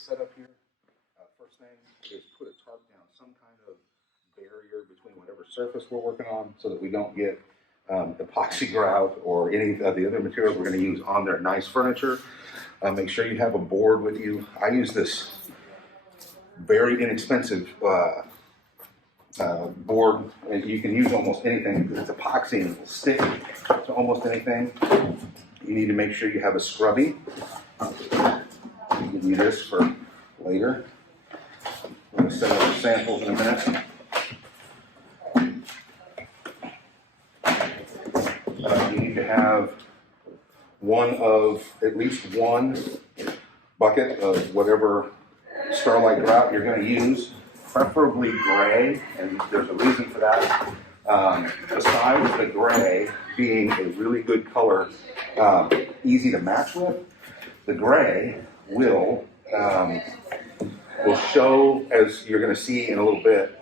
setup here, first thing is put a tarp down, some kind of barrier between whatever surface we're working on so that we don't get epoxy grout or any of the other materials we're going to use on their nice furniture. Make sure you have a board with you. I use this very inexpensive board. You can use almost anything because it's epoxy and it will stick to almost anything. You need to make sure you have a scrubby. Give you this for later. I'm going to set up the samples in a minute. You need to have at least one bucket of whatever Starlike Grout you're going to use, preferably gray, and there's a reason for that. Besides the gray being a really good color, easy to match with, the gray will show, as you're going to see in a little bit,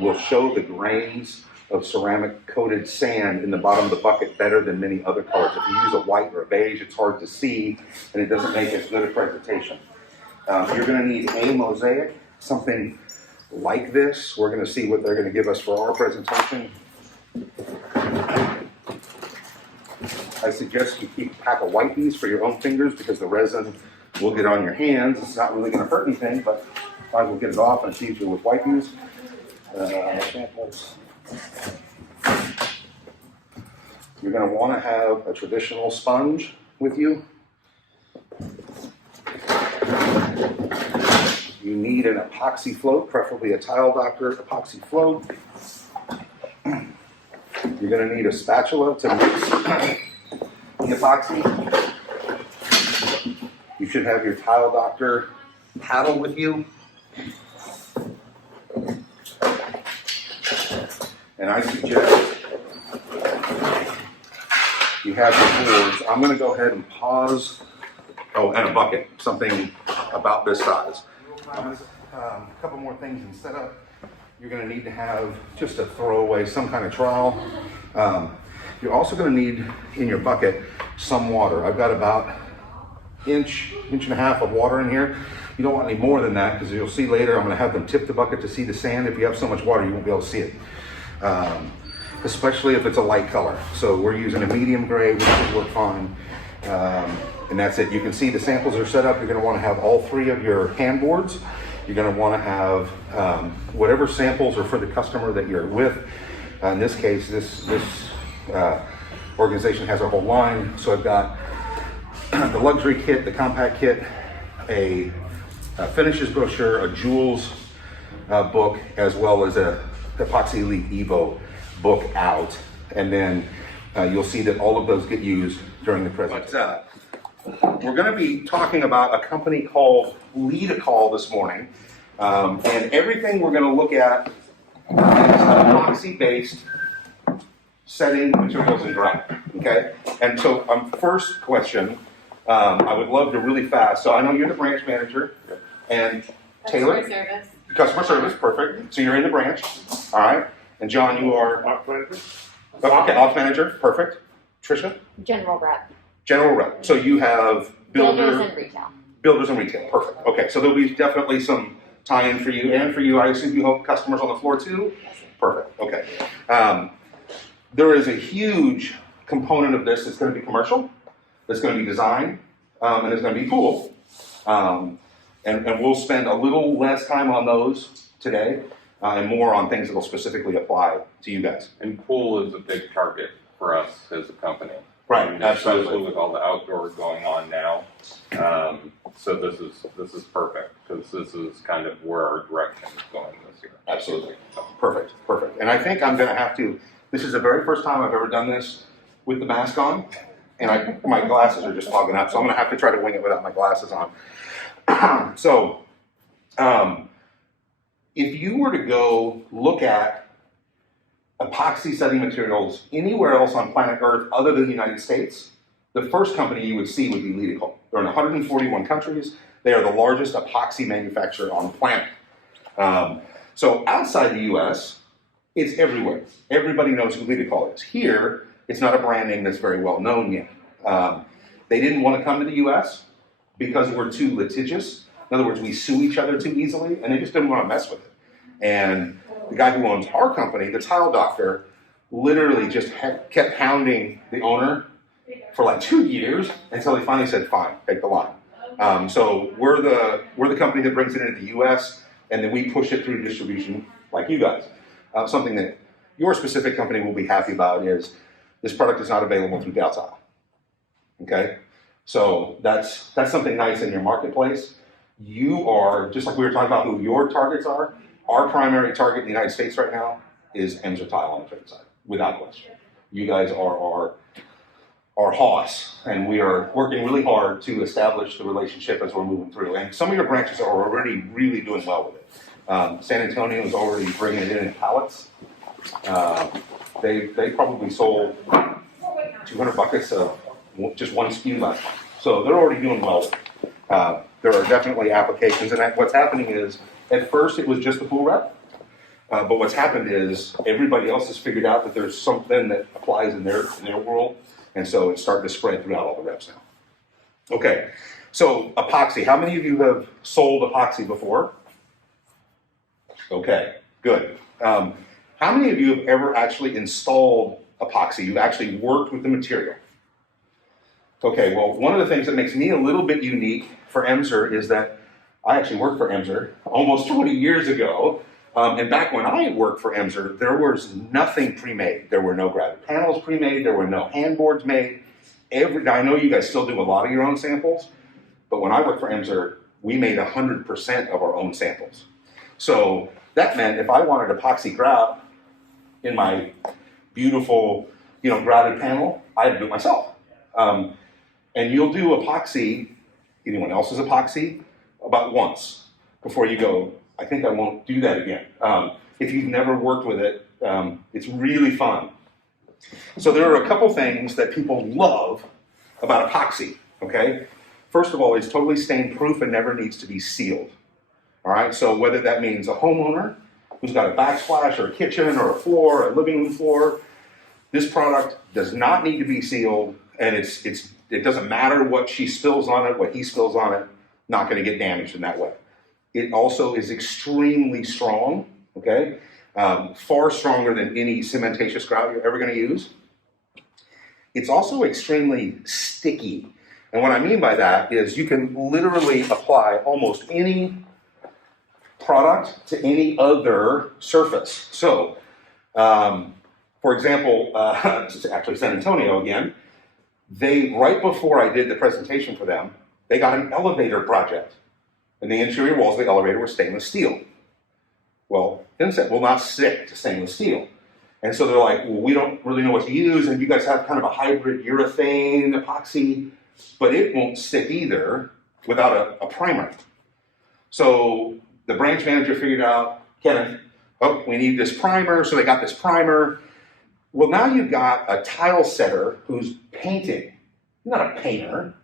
will show the grains of ceramic coated sand in the bottom of the bucket better than many other colors. If you use a white or a beige, it's hard to see and it doesn't make as good a presentation. You're going to need a mosaic, something like this. We're going to see what they're going to give us for our presentation. I suggest you keep a pack of whiteys for your own fingers because the resin will get on your hands. It's not really going to hurt anything, but I will get it off and it's easier with whiteys. Samples. You're going to want to have a traditional sponge with you. You need an epoxy float, preferably a Tile Doctor epoxy float. You're going to need a spatula to mix the epoxy. You should have your Tile Doctor paddle with you. And I suggest you have your boards. I'm going to go ahead and pause. Oh, and a bucket, something about this size. A couple more things in setup. You're going to need to have just a throwaway, some kind of trowel. You're also going to need in your bucket some water. I've got about inch and a half of water in here. You don't want any more than that because you'll see later I'm going to have them tip the bucket to see the sand. If you have so much water, you won't be able to see it. Especially if it's a light color. So we're using a medium gray, which should work fine. And that's it. You can see the samples are set up. You're going to want to have all three of your hand boards. You're going to want to have whatever samples are for the customer that you're with. In this case, this organization has a whole line. So I've got the luxury kit, the compact kit, a finishes brochure, a jewels book, as well as a Epoxy Elite EVO book out. And then you'll see that all of those get used during the presentation. We're going to be talking about a company called Litokol this morning. And everything we're going to look at is epoxy-based setting materials and grout. Okay? And so first question, I would love to really fast. So I know you're the branch manager. And Taylor? Customer service, perfect. So you're in the branch. All right. And John, you are? Ops manager. Okay, ops manager, perfect. Tricia? General rep. General rep. So you have Builders and retail. Builders and retail, perfect. Okay, so there'll be definitely some tie-in for you and for you. I assume you have customers on the floor too? Perfect, okay. There is a huge component of this that's going to be commercial, that's going to be design, and it's going to be pool. And we'll spend a little less time on those today and more on things that will specifically apply to you guys. And pool is a big target for us as a company. Right, and absolutely. Especially with all the outdoor going on now. So this is perfect because this is kind of where our direction is going this year. Absolutely. Perfect, perfect. And I think I'm going to have to, this is the very first time I've ever done this with the mask on, and my glasses are just fogging up, so I'm going to have to try to wing it without my glasses on. So, if you were to go look at epoxy setting materials anywhere else on planet Earth other than the United States, the first company you would see would be Litokol. They're in 141 countries. They are the largest epoxy manufacturer on the planet. So outside the US, it's everywhere. Everybody knows who Litokol is. Here, it's not a brand name that's very well known yet. They didn't want to come to the US because we're too litigious. In other words, we sue each other too easily, and they just didn't want to mess with it. And the guy who owns our company, the tile doctor, literally just kept hounding the owner for like 2 years until he finally said, fine, take the line. So we're the company that brings it into the US, and then we push it through distribution like you guys. Something that your specific company will be happy about is this product is not available through Dow Tile. Okay? So that's something nice in your marketplace. You are, just like we were talking about who your targets are, our primary target in the United States right now is Emser Tile on the trade side, without question. You guys are our hoss, and we are working really hard to establish the relationship as we're moving through. And some of your branches are already really doing well with it. San Antonio is already bringing it in pallets. They probably sold 200 buckets of just one SKU last month. So they're already doing well with it. There are definitely applications, and what's happening is, at first it was just the pool rep, but what's happened is everybody else has figured out that there's something that applies in their world, and so it's starting to spread throughout all the reps now. Okay, so epoxy. How many of you have sold epoxy before? Okay, good. How many of you have ever actually installed epoxy? You've actually worked with the material? Okay, well, one of the things that makes me a little bit unique for Emser is that I actually worked for Emser almost 20 years ago. And back when I worked for Emser, there was nothing pre-made. There were no grouted panels pre-made. There were no handboards made. I know you guys still do a lot of your own samples, but when I worked for Emser, we made 100% of our own samples. So that meant if I wanted epoxy grout in my beautiful, grouted panel, I had to do it myself. And you'll do epoxy, anyone else's epoxy, about once before you go, I think I won't do that again. If you've never worked with it, it's really fun. So there are a couple things that people love about epoxy, okay? First of all, it's totally stain proof and never needs to be sealed. All right, so whether that means a homeowner who's got a backsplash or a kitchen or a floor, a living room floor, this product does not need to be sealed, and it doesn't matter what she spills on it, what he spills on it, not going to get damaged in that way. It also is extremely strong, okay? Far stronger than any cementitious grout you're ever going to use. It's also extremely sticky. And what I mean by that is you can literally apply almost any product to any other surface. So, for example, actually San Antonio again, right before I did the presentation for them, they got an elevator project. And the interior walls of the elevator were stainless steel. Well, Thinset will not stick to stainless steel. And so they're like, well, we don't really know what to use, and you guys have kind of a hybrid urethane epoxy, but it won't stick either without a primer. So the branch manager figured out, Kevin, we need this primer, so they got this primer. Well, now you've got a tile setter who's painting, not a painter,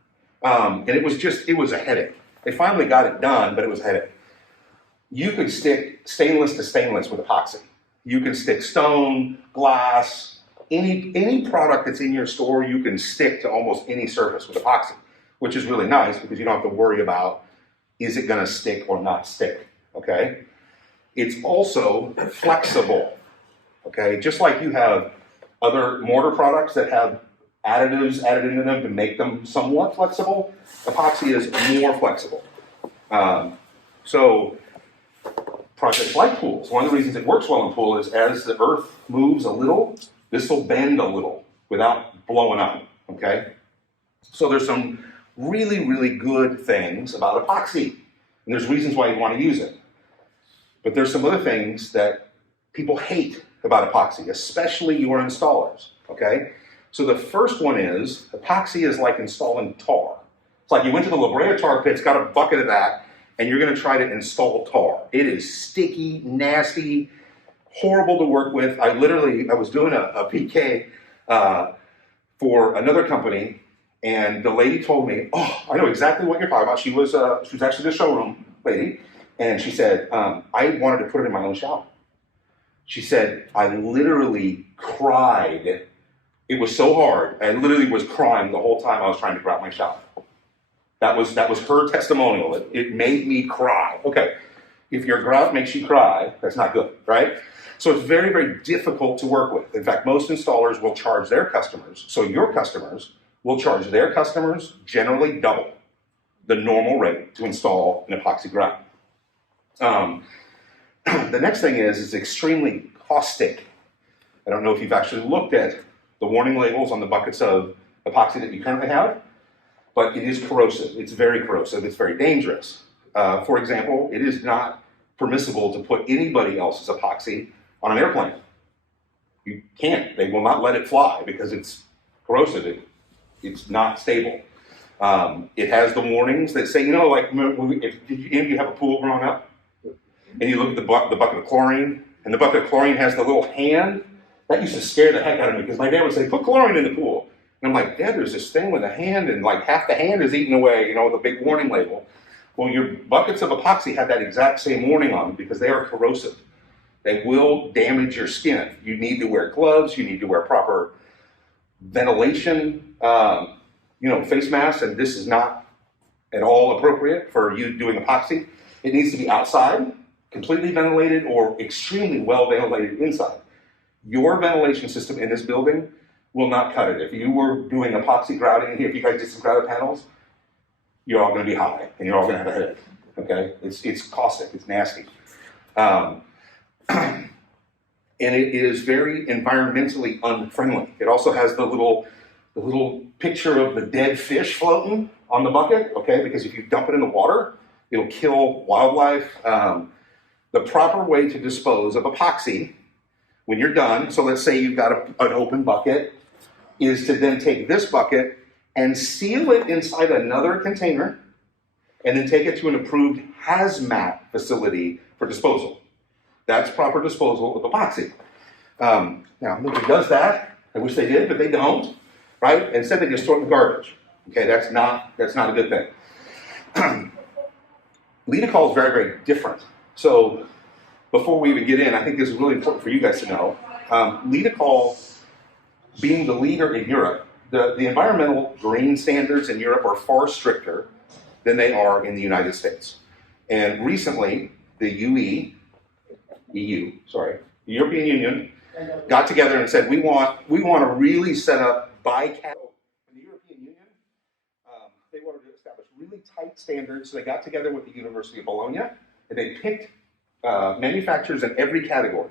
and it was a headache. They finally got it done, but it was a headache. You could stick stainless to stainless with epoxy. You can stick stone, glass, any product that's in your store, you can stick to almost any surface with epoxy, which is really nice because you don't have to worry about, is it going to stick or not stick, okay? It's also flexible, okay? Just like you have other mortar products that have additives added into them to make them somewhat flexible, epoxy is more flexible. So projects like pools, one of the reasons it works well in pool is as the earth moves a little, this will bend a little without blowing up, okay? So there's some really, really good things about epoxy, and there's reasons why you want to use it. But there's some other things that people hate about epoxy, especially your installers, okay? So the first one is, epoxy is like installing tar. It's like you went to the La Brea tar pits, got a bucket of that, and you're gonna try to install tar. It is sticky, nasty, horrible to work with. I was doing a PK for another company, and the lady told me, oh, I know exactly what you're talking about. She was actually the showroom lady, and she said, I wanted to put it in my own shower. She said, I literally cried. It was so hard. I literally was crying the whole time I was trying to grout my shower. That was her testimonial. It made me cry. Okay, if your grout makes you cry, that's not good, right? So it's very, very difficult to work with. In fact, most installers will charge their customers, so your customers will charge their customers generally double the normal rate to install an epoxy grout. The next thing is it's extremely caustic. I don't know if you've actually looked at the warning labels on the buckets of epoxy that you currently have, but it is corrosive. It's very corrosive. It's very dangerous. For example, it is not permissible to put anybody else's epoxy on an airplane. You can't. They will not let it fly because it's corrosive. It's not stable. It has the warnings that say, you know, like if you have a pool growing up, and you look at the bucket of chlorine, and the bucket of chlorine has the little hand, that used to scare the heck out of me because my dad would say, put chlorine in the pool. And I'm like, Dad, there's this thing with a hand, and like half the hand is eaten away, you know, the big warning label. Well, your buckets of epoxy have that exact same warning on them because they are corrosive. They will damage your skin. You need to wear gloves. You need to wear proper ventilation, face masks, and this is not at all appropriate for you doing epoxy. It needs to be outside, completely ventilated, or extremely well ventilated inside. Your ventilation system in this building will not cut it. If you were doing epoxy grouting here, if you guys did some grouted panels, you're all going to be high and you're all going to have a headache. Okay, it's caustic, it's nasty, and it is very environmentally unfriendly. It also has the little picture of the dead fish floating on the bucket. Okay, because if you dump it in the water, it'll kill wildlife. The proper way to dispose of epoxy when you're done, so let's say you've got an open bucket, is to then take this bucket and seal it inside another container and then take it to an approved hazmat facility for disposal. That's proper disposal of epoxy. Now, nobody does that. I wish they did, but they don't, right? Instead, they just throw it in the garbage. Okay, that's not a good thing. Litokol is very, very different. So before we even get in, I think this is really important for you guys to know. Litokol, being the leader in Europe, the environmental green standards in Europe are far stricter than they are in the United States. And recently, the the European Union, got together and said, we want to really set up bi-category. In the European Union, they wanted to establish really tight standards. So they got together with the University of Bologna, and they picked manufacturers in every category.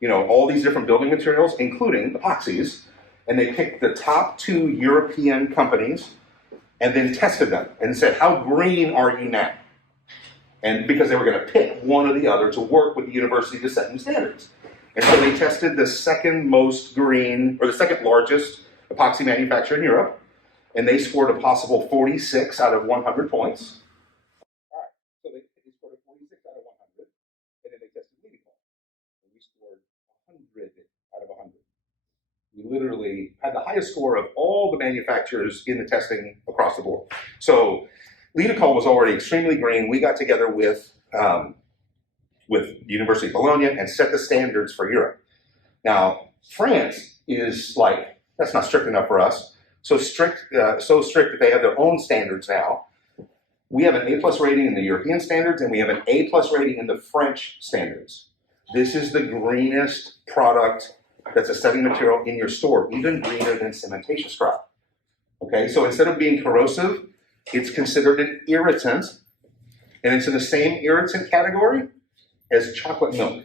You know, all these different building materials, including epoxies, and they picked the top 2 European companies and then tested them and said, how green are you now? And because they were going to pick one or the other to work with the university to set new standards. And so they tested the second most green, or the second largest epoxy manufacturer in Europe, and they scored a possible 46 out of 100 points. All right, so they scored a 46 out of 100, and then they tested Litokol, and we scored 100 out of 100. We literally had the highest score of all the manufacturers in the testing across the board. So Litokol was already extremely green. We got together with the University of Bologna and set the standards for Europe. Now, France is like, that's not strict enough for us. So strict that they have their own standards now. We have an A+ rating in the European standards, and we have an A+ rating in the French standards. This is the greenest product that's a setting material in your store, even greener than cementitious grout. Okay, so instead of being corrosive, it's considered an irritant, and it's in the same irritant category as chocolate milk.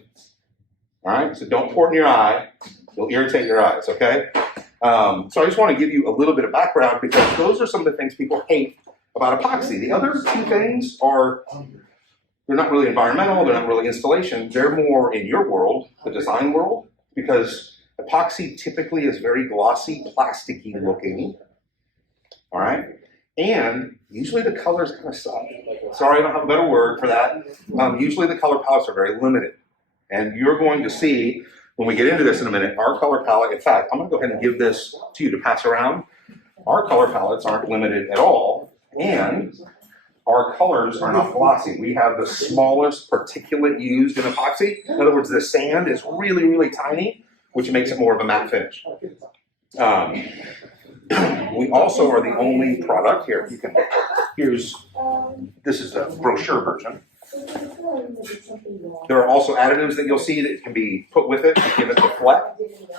All right, so don't pour it in your eye. It'll irritate your eyes, okay? So I just want to give you a little bit of background because those are some of the things people hate about epoxy. The other 2 things are, they're not really environmental, they're not really installation, they're more in your world, the design world, because epoxy typically is very glossy, plasticky looking, all right? And usually the colors kind of suck. Sorry, I don't have a better word for that. Usually the color palettes are very limited. And you're going to see, when we get into this in a minute, our color palette, in fact, I'm going to go ahead and give this to you to pass around. Our color palettes aren't limited at all, and our colors are not glossy. We have the smallest particulate used in epoxy. In other words, the sand is really, really tiny, which makes it more of a matte finish. We also are the only product here. This is a brochure version. There are also additives that you'll see that can be put with it to give it the fleck.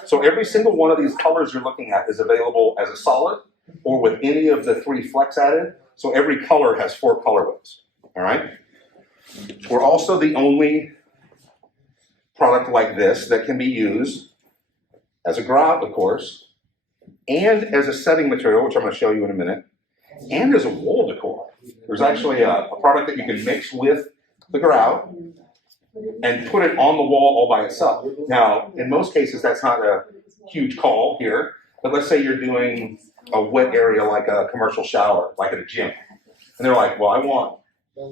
So every single one of these colors you're looking at is available as a solid or with any of the 3 flecks added. So every color has 4 colorways. All right. We're also the only product like this that can be used as a grout, of course, and as a setting material, which I'm going to show you in a minute, and as a wall decor. There's actually a product that you can mix with the grout and put it on the wall all by itself. Now, in most cases, that's not a huge call here, but let's say you're doing a wet area like a commercial shower, like at a gym. And they're like, well,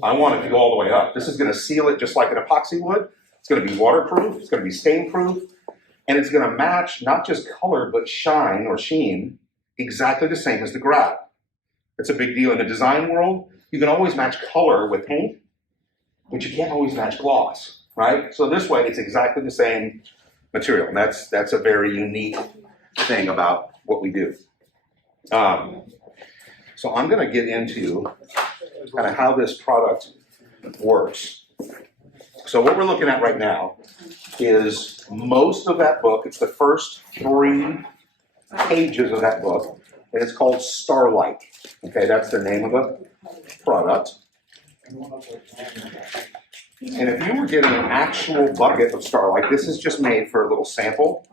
I want it to go all the way up. This is going to seal it just like an epoxy would. It's going to be waterproof, it's going to be stain proof, and it's going to match not just color, but shine or sheen exactly the same as the grout. It's a big deal in the design world. You can always match color with paint, but you can't always match gloss, right? So this way, it's exactly the same material. And that's a very unique thing about what we do. So I'm going to get into kind of how this product works. So what we're looking at right now is most of that book. It's the first 3 pages of that book, and it's called Starlike. Okay, that's the name of the product. And if you were getting an actual bucket of Starlike, this is just made for a little sample.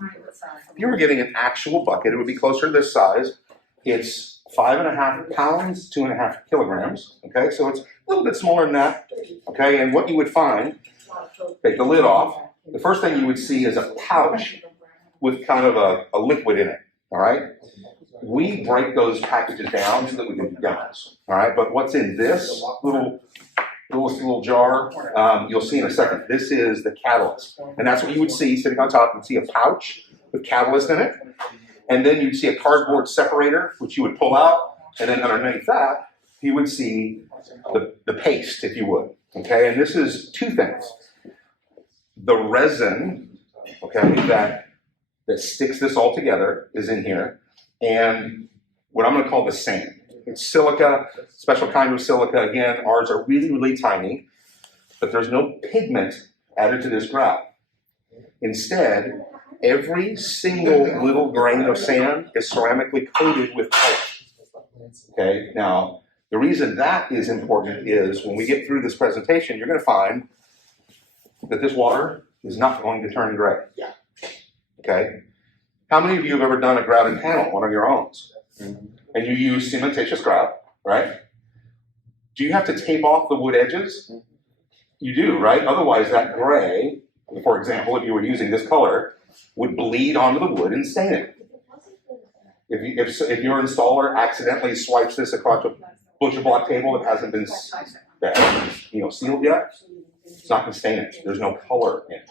If you were getting an actual bucket, it would be closer to this size. It's 5.5 pounds, 2.5 kilograms. Okay, so it's a little bit smaller than that. Okay, and what you would find, take the lid off, the first thing you would see is a pouch with kind of a liquid in it. All right, we break those packages down so that we can do demos. All right, but what's in this little jar, you'll see in a second. This is the catalyst, and that's what you would see sitting on top. You'd see a pouch with catalyst in it, and then you'd see a cardboard separator, which you would pull out, and then underneath that, you would see the paste, if you would. Okay, and this is 2 things. The resin, okay, that sticks this all together is in here, and what I'm going to call the sand. It's silica, special kind of silica. Again, ours are really, really tiny, but there's no pigment added to this grout. Instead, every single little grain of sand is ceramically coated with color. Okay, now, the reason that is important is when we get through this presentation, you're going to find that this water is not going to turn gray. Okay? How many of you have ever done a grouted panel, one of your own? And you use cementitious grout, right? Do you have to tape off the wood edges? You do, right? Otherwise, that gray, for example, if you were using this color, would bleed onto the wood and stain it. If your installer accidentally swipes this across a butcher block table that hasn't been sealed yet, it's not going to stain it. There's no color in it.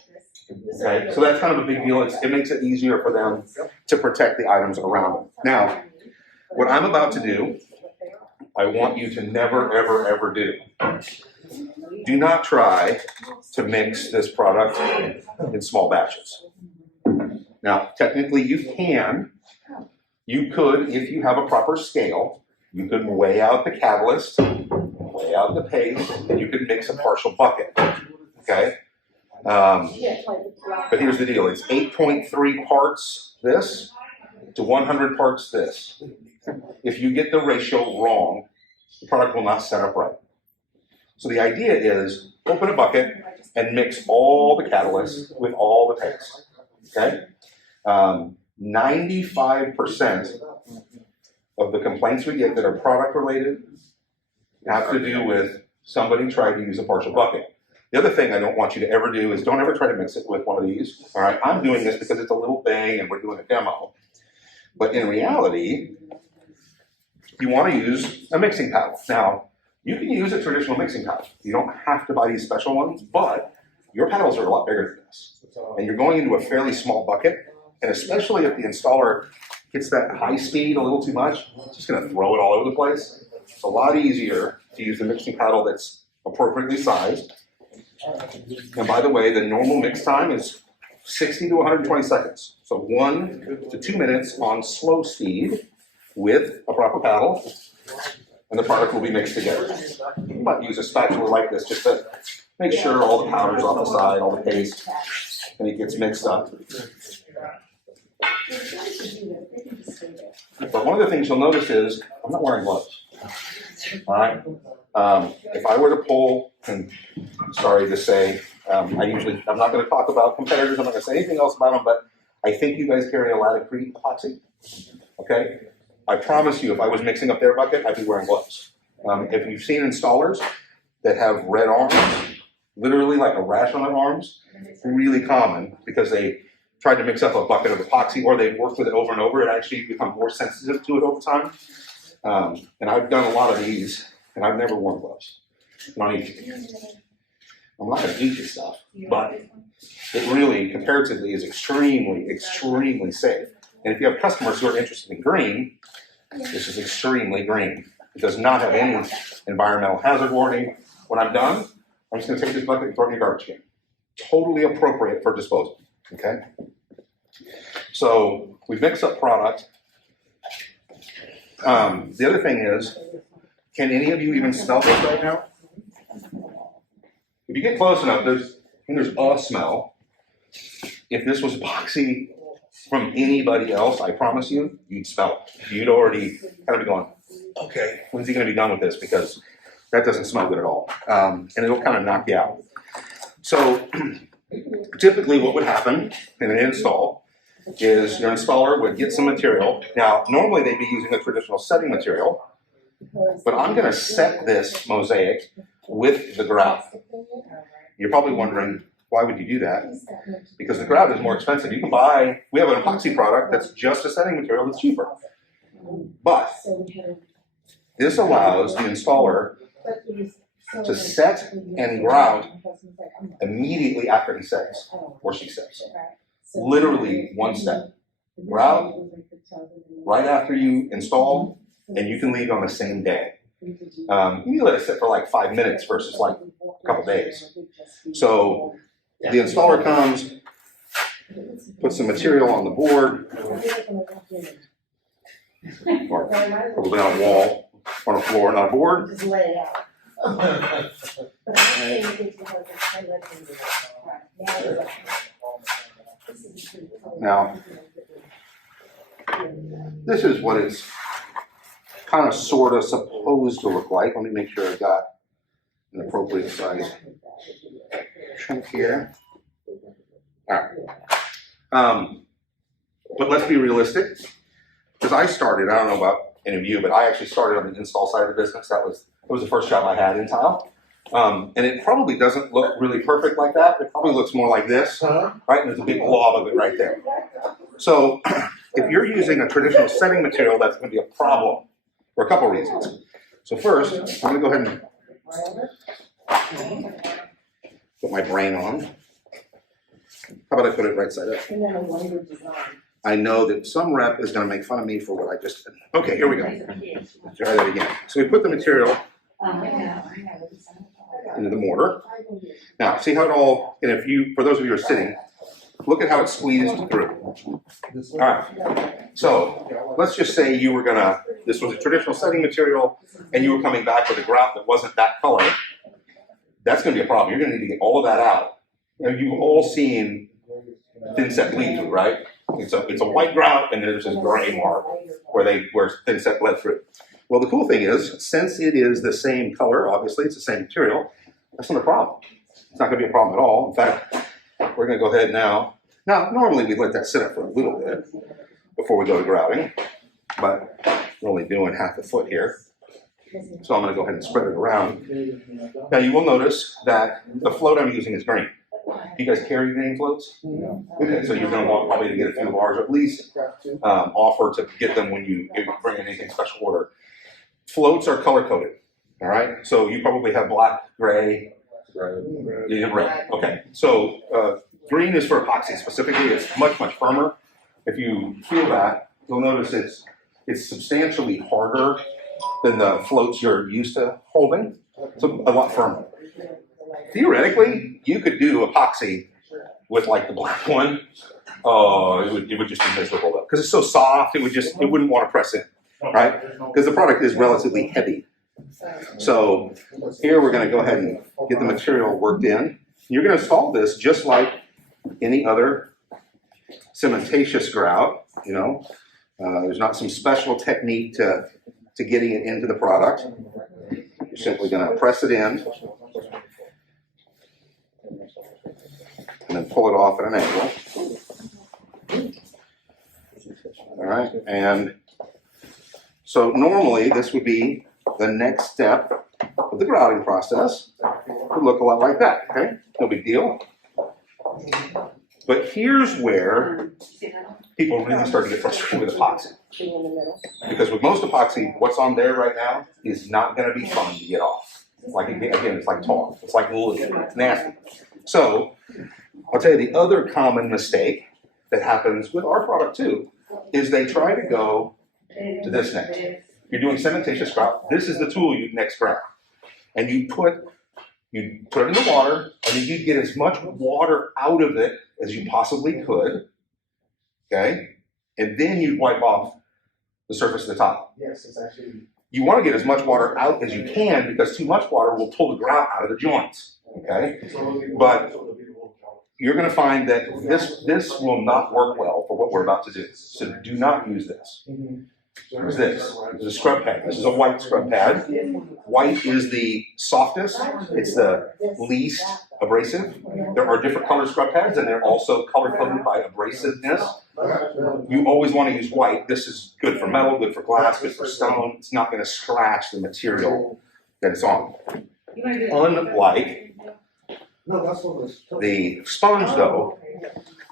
Okay, so that's kind of a big deal. It makes it easier for them to protect the items around them. Now, what I'm about to do, I want you to never, ever, ever do. Do not try to mix this product in small batches. Now, technically you can. You could, if you have a proper scale, you could weigh out the catalyst, weigh out the paste, and you could mix a partial bucket. Okay? But here's the deal. It's 8.3 parts this to 100 parts this. If you get the ratio wrong, the product will not set up right. So the idea is open a bucket and mix all the catalyst with all the paste. Okay? 95% of the complaints we get that are product related have to do with somebody tried to use a partial bucket. The other thing I don't want you to ever do is don't ever try to mix it with one of these. All right, I'm doing this because it's a little thing and we're doing a demo. But in reality, you want to use a mixing paddle. Now, you can use a traditional mixing paddle. You don't have to buy these special ones, but your paddles are a lot bigger than this. And you're going into a fairly small bucket, and especially if the installer hits that high speed a little too much, it's just going to throw it all over the place. It's a lot easier to use the mixing paddle that's appropriately sized. And by the way, the normal mix time is 60 to 120 seconds. So 1 to 2 minutes on slow speed with a proper paddle, and the product will be mixed together. You might use a spatula like this just to make sure all the powder's off the side, all the paste, and it gets mixed up. But one of the things you'll notice is I'm not wearing gloves. All right. If I were to pull, and sorry to say, I'm not going to talk about competitors. I'm not going to say anything else about them, but I think you guys carry a Litokol epoxy. Okay. I promise you, if I was mixing up their bucket, I'd be wearing gloves. If you've seen installers that have red arms, literally like a rash on their arms, really common because they tried to mix up a bucket of epoxy or they've worked with it over and over. It actually become more sensitive to it over time. And I've done a lot of these, and I've never worn gloves. I don't need to. I'm not going to eat this stuff, but it really, comparatively, is extremely, extremely safe. And if you have customers who are interested in green, this is extremely green. It does not have any environmental hazard warning. When I'm done, I'm just going to take this bucket and throw it in your garbage can. Totally appropriate for disposal. Okay? So we mix up product. The other thing is, can any of you even smell this right now? If you get close enough, there's a smell. If this was epoxy from anybody else, I promise you, you'd smell it. You'd already kind of be going, okay, when's he going to be done with this? Because that doesn't smell good at all. And it'll kind of knock you out. So typically what would happen in an install is your installer would get some material. Now, normally they'd be using a traditional setting material, but I'm going to set this mosaic with the grout. You're probably wondering, why would you do that? Because the grout is more expensive. You can buy, we have an epoxy product that's just a setting material that's cheaper. But this allows the installer to set and grout immediately after he sets or she sets. Literally one step. Grout right after you install, and you can leave on the same day. You let it sit for like 5 minutes versus like a couple days. So the installer comes, puts some material on the board, or probably on a wall, on a floor, not a board. Just lay it out. Now, this is what it's kind of sort of supposed to look like. Let me make sure I got an appropriate size chunk here. All right. But let's be realistic, because I started, I don't know about any of you, but I actually started on the install side of the business. That was the first job I had in tile. And it probably doesn't look really perfect like that. It probably looks more like this, right? And there's a big blob of it right there. So if you're using a traditional setting material, that's going to be a problem for a couple reasons. So first, I'm going to go ahead and put my brain on. How about I put it right side up? I know that some rep is going to make fun of me for what I just did. Okay, here we go. Let's try that again. So we put the material into the mortar. Now, see how it all, and if you, for those of you who are sitting, look at how it's squeezed through. All right, so let's just say you were gonna, this was a traditional setting material, and you were coming back with a grout that wasn't that color. That's gonna be a problem. You're gonna need to get all of that out. You know, you've all seen thin set bleed through, right? It's a white grout, and there's this gray mark where thin set bled through. Well, the cool thing is, since it is the same color, obviously it's the same material, that's not a problem. It's not going to be a problem at all. In fact, we're going to go ahead now. Now, normally we let that sit up for a little bit before we go to grouting, but we're only doing half a foot here. So I'm going to go ahead and spread it around. Now you will notice that the float I'm using is green. Do you guys carry green floats? Okay, so you're going to want probably to get a few bars, or at least offer to get them when you bring in anything special order. Floats are color coded, all right? So you probably have black, gray, you have red. Okay, so green is for epoxy specifically. It's much, much firmer. If you feel that, you'll notice it's substantially harder than the floats you're used to holding. It's a lot firmer. Theoretically, you could do epoxy with like the black one. Oh, it would just be miserable though, because it's so soft. It wouldn't want to press in. right? Because the product is relatively heavy. So here we're going to go ahead and get the material worked in. You're going to install this just like any other cementitious grout. You know, there's not some special technique to getting it into the product. You're simply going to press it in and then pull it off at an angle. All right, and so normally this would be the next step of the grouting process. It would look a lot like that, okay? No big deal. But here's where people really start to get frustrated with epoxy. Because with most epoxy, what's on there right now is not going to be fun to get off. Like, again, it's like tar. It's like glue. It's nasty. So I'll tell you the other common mistake that happens with our product too is they try to go to this next. You're doing cementitious grout. This is the tool you next grout. And you put it in the water, and then you get as much water out of it as you possibly could. Okay? And then you wipe off the surface of the top. Yes, it's actually. You want to get as much water out as you can because too much water will pull the grout out of the joints. Okay? But you're going to find that this will not work well for what we're about to do. So do not use this. Use this. This is a scrub pad. This is a white scrub pad. White is the softest. It's the least abrasive. There are different color scrub pads, and they're also color coded by abrasiveness. You always want to use white. This is good for metal, good for glass, good for stone. It's not going to scratch the material that it's on. Unlike the sponge, though,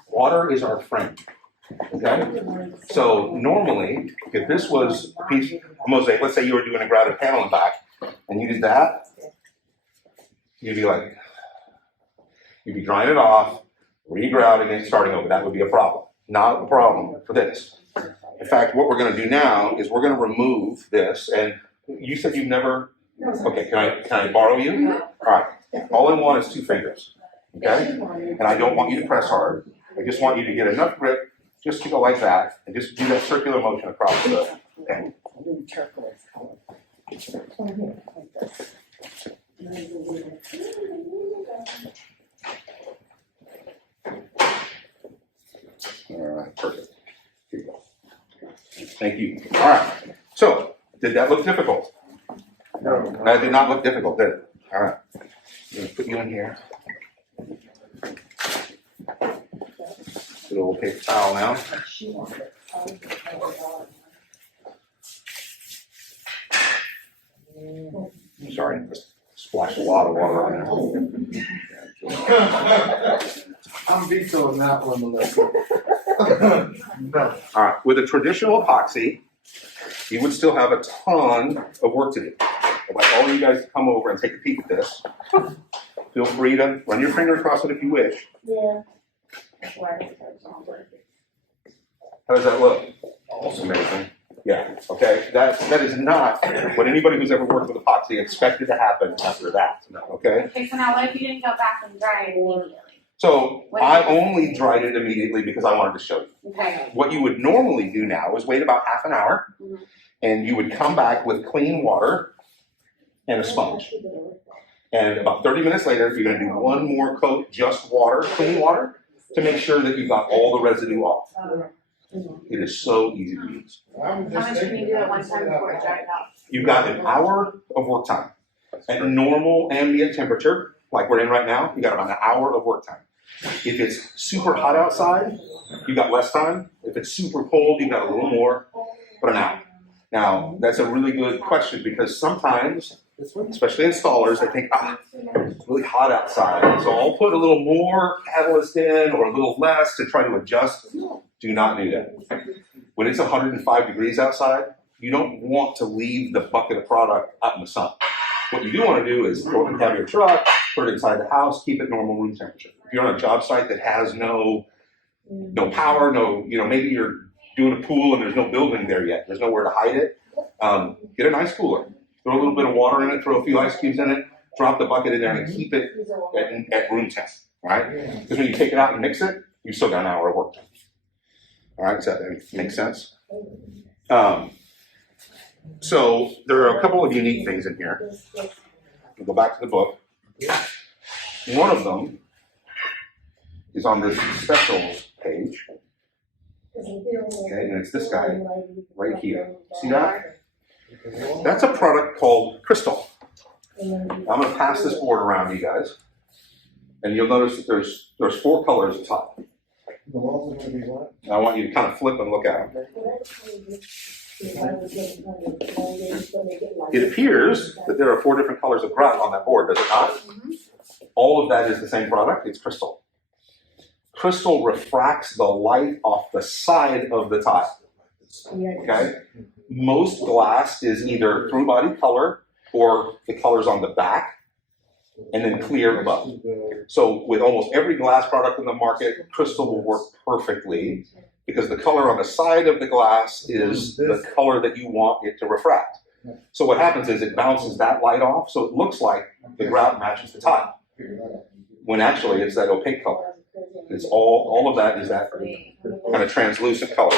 water is our friend. Okay? So normally, if this was a piece of mosaic, let's say you were doing a grouted panel in back, and you did that, you'd be drying it off, re-grouting it, starting over. That would be a problem. Not a problem for this. In fact, what we're going to do now is we're going to remove this. And you said you've never. Okay, can I borrow you? All right. All I want is 2 fingers. Okay? And I don't want you to press hard. I just want you to get enough grip just to go like that and just do that circular motion across the panel. All right, perfect. Here you go. Thank you. All right. So, did that look difficult? No. That did not look difficult, did it? All right. I'm going to put you in here. Put a little paper towel now. Sorry, just splashed a lot of water on there. I'm vetoing that one, Melissa. No. All right, with a traditional epoxy, you would still have a ton of work to do. I'd like all of you guys to come over and take a peek at this. Feel free to run your finger across it if you wish. Yeah. How does that look? That's amazing. Yeah, okay, that is not what anybody who's ever worked with epoxy expected to happen after that, okay? Okay, so now what if you didn't go back and dry it immediately? So I only dried it immediately because I wanted to show you. Okay. What you would normally do now is wait about half an hour, and you would come back with clean water and a sponge. And about 30 minutes later, you're going to do one more coat, just water, clean water, to make sure that you got all the residue off. It is so easy to use. How much can you do at one time before it dries out? You've got an hour of work time. At normal ambient temperature, like we're in right now, you got about an hour of work time. If it's super hot outside, you got less time. If it's super cold, you got a little more, but an hour. Now, that's a really good question because sometimes, especially installers, they think, it's really hot outside, so I'll put a little more catalyst in or a little less to try to adjust. Do not do that. When it's 105 degrees outside, you don't want to leave the bucket of product out in the sun. What you do want to do is throw it in the cab of your truck, put it inside the house, keep it normal room temperature. If you're on a job site that has no power, maybe you're doing a pool and there's no building there yet, there's nowhere to hide it, get an ice cooler. Throw a little bit of water in it, throw a few ice cubes in it, drop the bucket in there and keep it at room temp, right? Because when you take it out and mix it, you still got an hour of work time. All right, does that make sense? So there are a couple of unique things in here. We'll go back to the book. One of them is on this specials page. Okay, and it's this guy right here. See that? That's a product called Crystal. I'm going to pass this board around to you guys, and you'll notice that there's 4 colors at top. The walls are gonna be what? I want you to kind of flip and look at them. It appears that there are 4 different colors of grout on that board, does it not? All of that is the same product. It's Crystal. Crystal refracts the light off the side of the tile. Okay? Most glass is either through body color or the colors on the back, and then clear above. So with almost every glass product in the market, Crystal will work perfectly because the color on the side of the glass is the color that you want it to refract. So what happens is it bounces that light off, so it looks like the grout matches the tile, when actually it's that opaque color. It's all of that is that kind of translucent color.